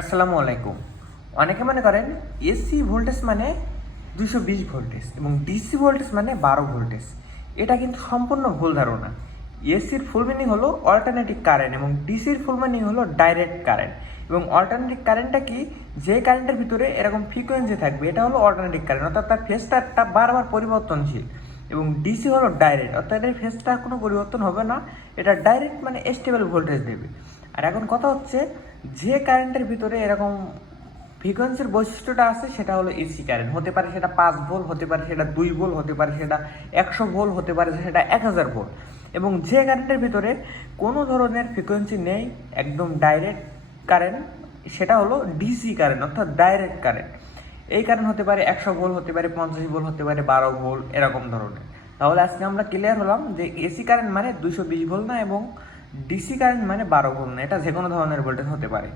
আসসালামু আলাইকুম। অনেকে মনে করেন এসি ভোল্টেজ মানে 220 ভোল্টেজ এবং ডিসি ভোল্টেজ মানে 12 ভোল্টেজ। এটা কিন্তু সম্পূর্ণ ভুল ধারণা। এসির ফুল মিনিং হলো অল্টারনেটিভ কারেন্ট এবং ডিসির ফুল মিনিং হলো ডাইরেক্ট কারেন্ট। এবং অল্টারনেটিভ কারেন্টটা কি, যে কারেন্টের ভিতরে এরকম ফ্রিকোয়েন্সি থাকবে এটা হলো অল্টারনেটিভ কারেন্ট, অর্থাৎ তার ফেজটা বারবার পরিবর্তনশীল। এবং ডিসি হলো ডাইরেক্ট, অর্থাৎ এর ফেজটা কোনো পরিবর্তন হবে না, এটা ডাইরেক্ট মানে স্টেবল ভোল্টেজ দেবে। আর এখন কথা হচ্ছে, যে কারেন্টের ভিতরে এরকম ফ্রিকোয়েন্সির বৈশিষ্ট্যটা আছে সেটা হলো এসি কারেন্ট। হতে পারে সেটা 5 ভোল্ট, হতে পারে সেটা 2 ভোল্ট, হতে পারে সেটা 100 ভোল্ট, হতে পারে সেটা 1000 ভোল্ট। এবং যে কারেন্টের ভিতরে কোনো ধরনের ফ্রিকোয়েন্সি নেই, একদম ডাইরেক্ট কারেন্ট, সেটা হলো ডিসি কারেন্ট, অর্থাৎ ডাইরেক্ট কারেন্ট। এই কারেন্ট হতে পারে 100 ভোল্ট, হতে পারে 50 ভোল্ট, হতে পারে 12 ভোল্ট, এরকম ধরনের। তাহলে আজকে আমরা ক্লিয়ার হলাম যে এসি কারেন্ট মানে 220 ভোল্ট না, এবং ডিসি কারেন্ট মানে 12 ভোল্ট না, এটা যে কোনো ধরনের ভোল্টেজ হতে পারে।